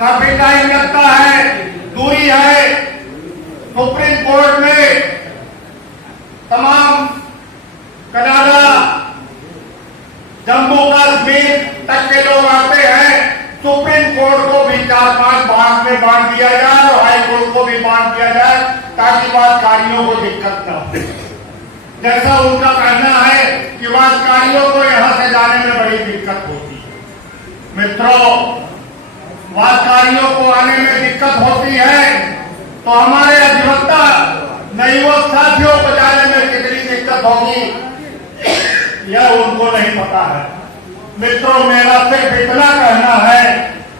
काफी टाइम लगता है, दूरी है। सुप्रीम कोर्ट में तमाम कनाडा, जम्मू कश्मीर तक के लोग आते हैं। सुप्रीम कोर्ट को भी 4-5 भाग में बांट दिया जाए और हाई कोर्ट को भी बांट दिया जाए ताकि वादकारियों को दिक्कत न हो। जैसा उनका कहना है कि वादकारियों को यहां से जाने में बड़ी दिक्कत होती है। मित्रों, वादकारियों को आने में दिक्कत होती है तो हमारे अधिवक्ता नवयुवक साथियों को जाने में कितनी दिक्कत होगी यह उनको नहीं पता है। मित्रों, मेरा सिर्फ इतना कहना है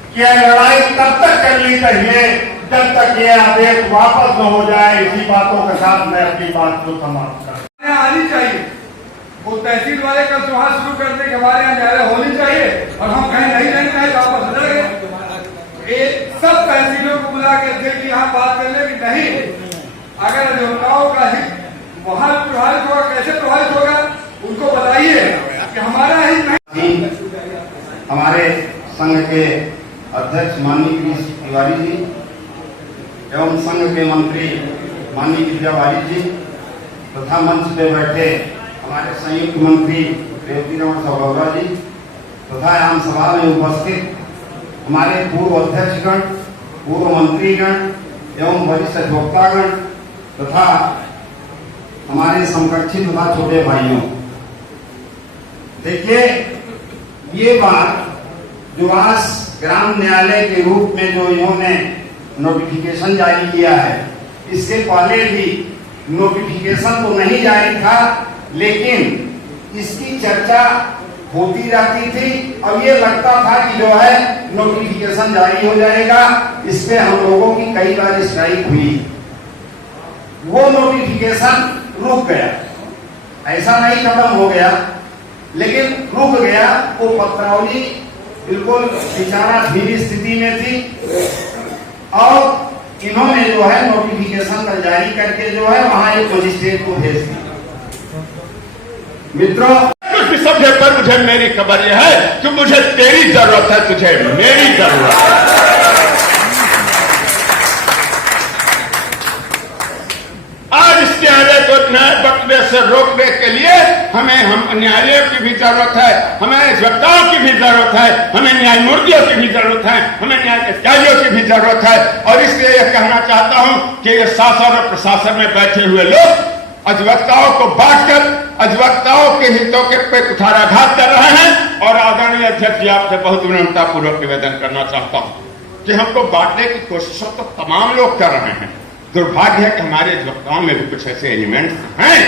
कि यह लड़ाई तब तक चलनी चाहिए जब तक ये आदेश वापस न हो जाए। इसी बातों के साथ मैं अपनी बात को समाप्त कर आनी चाहिए। वो तहसील वाले का सुहास शुरू करने के हमारे यहाँ न्यायालय होनी चाहिए और हम कहीं नहीं रहना है वापस हो जाएंगे। सब तहसीलों को बुला के अध्यक्ष यहाँ बात कर ले कि नहीं, अगर अधिवक्ताओं का हित वहां प्रभावित होगा, कैसे प्रभावित होगा उनको बताइए कि हमारा हित नहीं। हमारे संघ के अध्यक्ष माननीय गिरीश तिवारी जी एवं संघ के मंत्री माननीय विद्या वारिद जी तथा मंच पे बैठे हमारे संयुक्त मंत्री रेवती रमण सौगौरा जी तथा आम सभा में उपस्थित हमारे पूर्व अध्यक्षगण, पूर्व मंत्रीगण एवं वरिष्ठ अधिवक्तागण तथा हमारे समकक्षी तथा छोटे भाइयों, देखिए ये बात जो आज ग्राम न्यायालय के रूप में जो इन्होंने नोटिफिकेशन जारी किया है, इससे पहले भी नोटिफिकेशन तो नहीं जारी था लेकिन इसकी चर्चा होती रहती थी और ये लगता था कि जो है नोटिफिकेशन जारी हो जाएगा। इस पे हम लोगों की कई बार स्ट्राइक हुई, वो नोटिफिकेशन रुक गया। ऐसा नहीं खत्म हो गया लेकिन रुक गया। वो पत्रावली बिल्कुल विचाराधीन स्थिति में थी और इन्होंने जो है नोटिफिकेशन कल जारी करके जो है वहां एक मजिस्ट्रेट को भेज दिया। मित्रों, सब्जेक्ट पर मुझे मेरी खबर यह है कि मुझे तेरी जरूरत है, तुझे मेरी जरूरत है। आज इस न्यायालय को न्याय बंटने से रोकने के लिए हम न्यायालयों की भी जरूरत है, हमें अधिवक्ताओं की भी जरूरत है, हमें न्यायमूर्तियों की भी जरूरत है, हमें न्यायाधिकारियों की भी जरूरत है। और इसलिए यह कहना चाहता हूं कि ये शासन और प्रशासन में बैठे हुए लोग अधिवक्ताओं को बांटकर अधिवक्ताओं के हितों के पे कुठाराघात कर रहे हैं। और आदरणीय अध्यक्ष जी, आपसे बहुत विनम्रता पूर्वक निवेदन करना चाहता हूं कि हमको बांटने की कोशिशों तो तमाम लोग कर रहे हैं। दुर्भाग्य है कि हमारे अधिवक्ताओं में भी कुछ ऐसे एलिमेंट्स हैं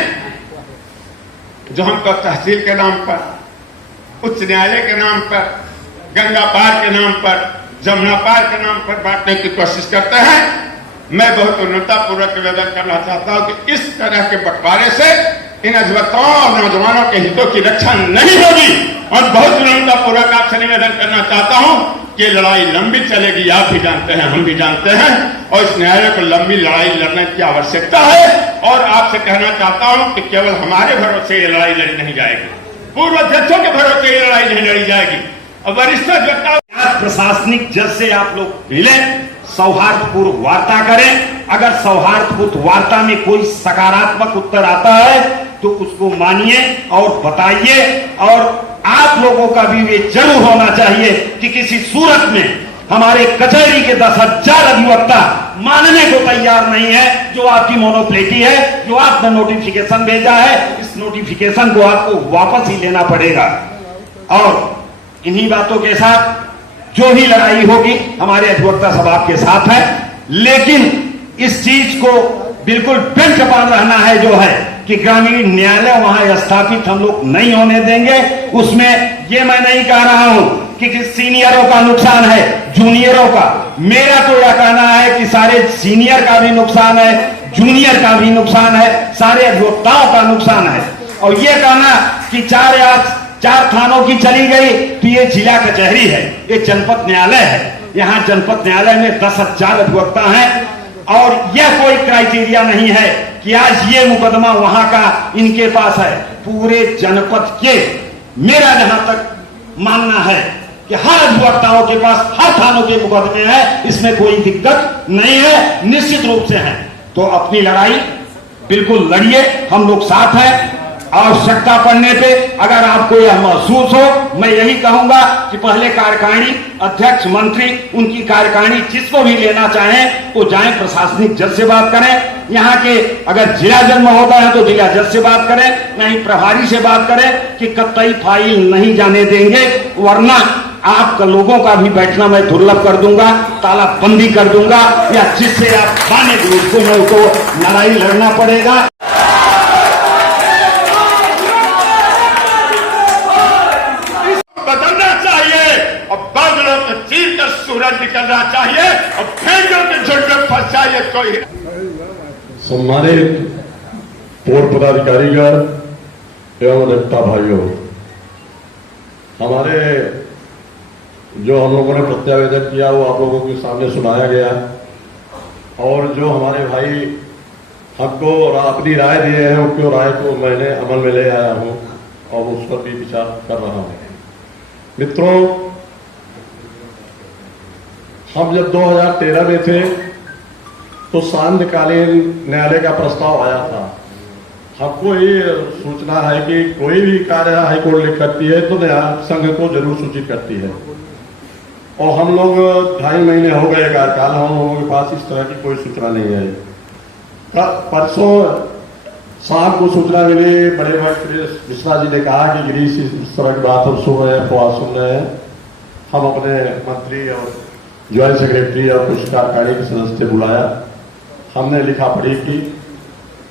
जो हमको तहसील के नाम पर, उच्च न्यायालय के नाम पर, गंगा पार के नाम पर, जमुना पार के नाम पर बांटने की कोशिश करते हैं। मैं बहुत विनम्रता पूर्वक निवेदन करना चाहता हूं कि इस तरह के बंटवारे से इन अधिवक्ताओं और नौजवानों के हितों की रक्षा नहीं होगी। और बहुत विनम्रता पूर्वक आपसे निवेदन करना चाहता हूं कि लड़ाई लंबी चलेगी, आप भी जानते हैं, हम भी जानते हैं, और इस न्यायालय को लंबी लड़ाई लड़ने की आवश्यकता है। और आपसे कहना चाहता हूं कि केवल हमारे भरोसे ये लड़ाई लड़ी नहीं जाएगी, पूर्व अध्यक्षों के भरोसे ये लड़ाई नहीं लड़ी जाएगी। और वरिष्ठ अधिवक्ता प्रशासनिक जज से आप लोग मिले, सौहार्दपूर्ण वार्ता करें। अगर सौहार्दपूर्ण वार्ता में कोई सकारात्मक उत्तर आता है तो उसको मानिए और बताइए। और आप लोगों का भी ये जरूर होना चाहिए कि किसी सूरत में हमारे कचहरी के 10,000 अधिवक्ता मानने को तैयार नहीं है जो आपकी मोनोप्लेटी है, जो आपने नोटिफिकेशन भेजा है। इस नोटिफिकेशन को आपको वापस ही लेना पड़ेगा। और इन्हीं बातों के साथ जो भी लड़ाई होगी हमारे अधिवक्ता सब आपके साथ है, लेकिन इस चीज को बिल्कुल बेंच पर रहना है जो है कि ग्रामीण न्यायालय वहां स्थापित हम लोग नहीं होने देंगे। उसमें ये मैं नहीं कह रहा हूं कि सीनियरों का नुकसान है, जूनियरों का। मेरा तो यह कहना है कि सारे सीनियर का भी नुकसान है, जूनियर का भी नुकसान है, सारे अधिवक्ताओं का नुकसान है। और ये कहना कि 4 थानों की चली गई तो ये जिला कचहरी है, ये जनपद न्यायालय है। यहाँ जनपद न्यायालय में 10,000 अधिवक्ता हैं और यह कोई क्राइटेरिया नहीं है कि आज ये मुकदमा वहां का इनके पास है। पूरे जनपद के, मेरा जहां तक मानना है कि हर अधिवक्ताओं के पास हर थानों के मुकदमे हैं, इसमें कोई दिक्कत नहीं है, निश्चित रूप से है। तो अपनी लड़ाई बिल्कुल लड़िए, हम लोग साथ हैं। आवश्यकता पड़ने पे अगर आपको यह महसूस हो, मैं यही कहूंगा कि पहले कार्यकारिणी अध्यक्ष, मंत्री, उनकी कार्यकारिणी जिसको भी लेना चाहें वो जाएं, प्रशासनिक जज से बात करें। यहाँ के अगर जिला जज महोदय है तो जिला जज से बात करें, नहीं प्रभारी से बात करें कि कतई फाइल नहीं जाने देंगे, वरना आपका लोगों का भी बैठना मैं दुर्लभ कर दूंगा, तालाबंदी कर दूंगा, या जिससे आप खाने को मुझको लड़ाई लड़ना पड़ेगा। बदलना चाहिए और बादलों को चीर कर सूरज निकलना चाहिए और फेंकों के झुंड में फंसा ये कोई। सम्मानित पूर्व पदाधिकारीगण एवं अधिवक्ता भाइयों, हमारे जो हम लोगों ने प्रत्यावेदन किया वो आप लोगों के सामने सुनाया गया, और जो हमारे भाई हमको अपनी राय दिए हैं उनकी राय को मैंने अमल में ले आया हूं और उस पर भी विचार कर रहा हूं। मित्रों, हम जब 2013 में थे तो सांध्यकालीन न्यायालय का प्रस्ताव आया था। हमको ये सूचना है कि कोई भी कार्य हाईकोर्ट लिख करती है तो न्याय संघ को जरूर सूचित करती है, और हम लोग 2.5 महीने हो गए कार्यकाल, हम लोगों के पास इस तरह की कोई सूचना नहीं है। परसों शाम को सूचना मिली, बड़े भाई मिश्रा जी ने कहा कि गिरीश इस तरह की बात हम सुन रहे हैं, फवाद सुन रहे हैं। हम अपने मंत्री और ज्वाइंट सेक्रेटरी और कुछ कार्यकारिणी के सदस्य से बुलाया, हमने लिखा पढ़ी की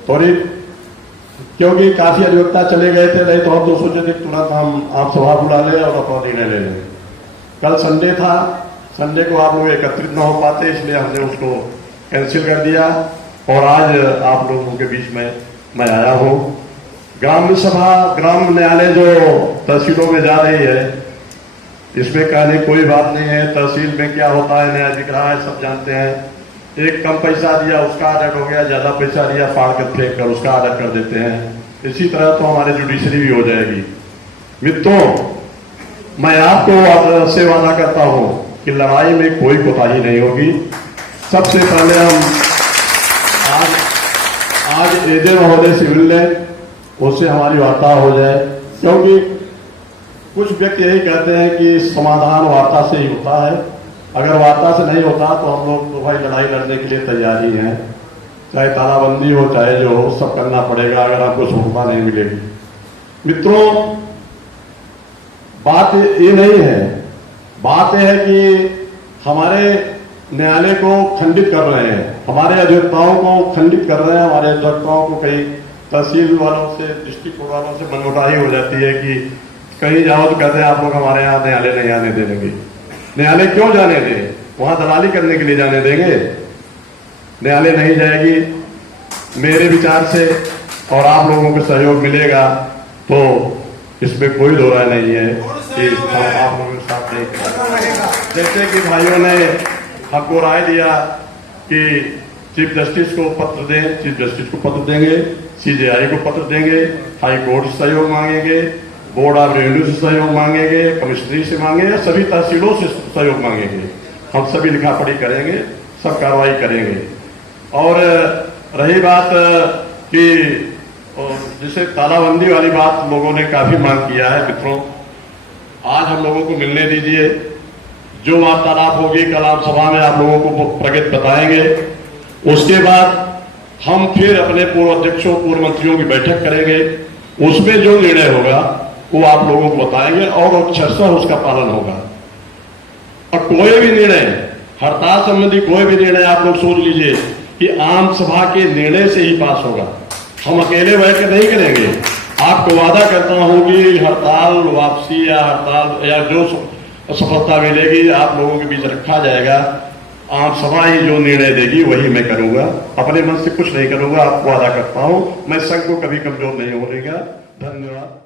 त्वरित, क्योंकि काफी अधिवक्ता चले गए थे, नहीं तो हम तो सोचे थे तुरंत हम आप सभा बुला लें और अपना निर्णय ले लें। कल संडे था, संडे को आप लोग एकत्रित न हो पाते, इसलिए हमने उसको कैंसिल कर दिया, और आज आप लोगों के बीच में मैं आया हूं। ग्राम सभा, ग्राम न्यायालय जो तहसीलों में जा रही है, इसमें कहने कोई बात नहीं है। तहसील में क्या होता है, न्याय दिख रहा है, सब जानते हैं। एक कम पैसा दिया उसका ऑडिट हो गया, ज्यादा पैसा दिया फाड़ कर फेंक कर उसका ऑडिट कर देते हैं। इसी तरह तो हमारे जुडिशरी भी हो जाएगी। मित्रों, मैं आपको से वादा करता हूं कि लड़ाई में कोई कोताही नहीं होगी। सबसे पहले हम आज एजे महोदय से मिल लें, उससे हमारी वार्ता हो जाए, क्योंकि कुछ व्यक्ति यही कहते हैं कि समाधान वार्ता से ही होता है। अगर वार्ता से नहीं होता तो हम लोग तो भाई लड़ाई लड़ने के लिए तैयार ही हैं, चाहे तालाबंदी हो चाहे जो हो, सब करना पड़ेगा अगर आपको सुविधा नहीं मिलेगी। मित्रों, बात ये नहीं है, बात यह है कि हमारे न्यायालय को खंडित कर रहे हैं, हमारे अधिवक्ताओं को खंडित कर रहे हैं। हमारे अधिवक्ताओं को कई तहसील वालों से, डिस्ट्रिक्ट कोर्ट वालों से मनमुटाई हो जाती है कि कहीं जाओ तो कहते हैं आप लोग हमारे यहाँ न्यायालय नहीं आने देंगे। न्यायालय क्यों जाने दें? वहां दलाली करने के लिए जाने देंगे? न्यायालय नहीं जाएगी। मेरे विचार से और आप लोगों का सहयोग मिलेगा तो इसमें कोई दो राय नहीं है कि हम आप लोगों के साथ नहीं। जैसे कि भाइयों ने हमको राय दिया कि चीफ जस्टिस को पत्र दें, चीफ जस्टिस को पत्र देंगे, सीजेआई को पत्र देंगे, हाई कोर्ट से सहयोग मांगेंगे, बोर्ड ऑफ रेवेन्यू से सहयोग मांगेंगे, कमिश्नरी से मांगेंगे, सभी तहसीलों से सहयोग मांगेंगे। हम सभी लिखा पढ़ी करेंगे, सब कार्रवाई करेंगे। और रही बात कि जैसे तालाबंदी वाली बात लोगों ने काफी मांग किया है। मित्रों, आज हम लोगों को मिलने दीजिए, जो वार्तालाप होगी कल आप सभा में आप लोगों को प्रगति बताएंगे। उसके बाद हम फिर अपने पूर्व अध्यक्षों, पूर्व मंत्रियों की बैठक करेंगे, उसमें जो निर्णय होगा वो आप लोगों को बताएंगे और अक्षरशः उसका पालन होगा। और कोई भी निर्णय, हड़ताल संबंधी कोई भी निर्णय आप लोग सोच लीजिए कि आम सभा के निर्णय से ही पास होगा, हम अकेले बैठकर नहीं करेंगे। आपको वादा करता हूं कि हड़ताल वापसी या हड़ताल या जो सफलता मिलेगी आप लोगों के बीच रखा जाएगा। आम सभा ही जो निर्णय देगी वही मैं करूंगा, अपने मन से कुछ नहीं करूंगा। आपको वादा करता हूं, मैं संघ को कभी कमजोर नहीं होगा। धन्यवाद।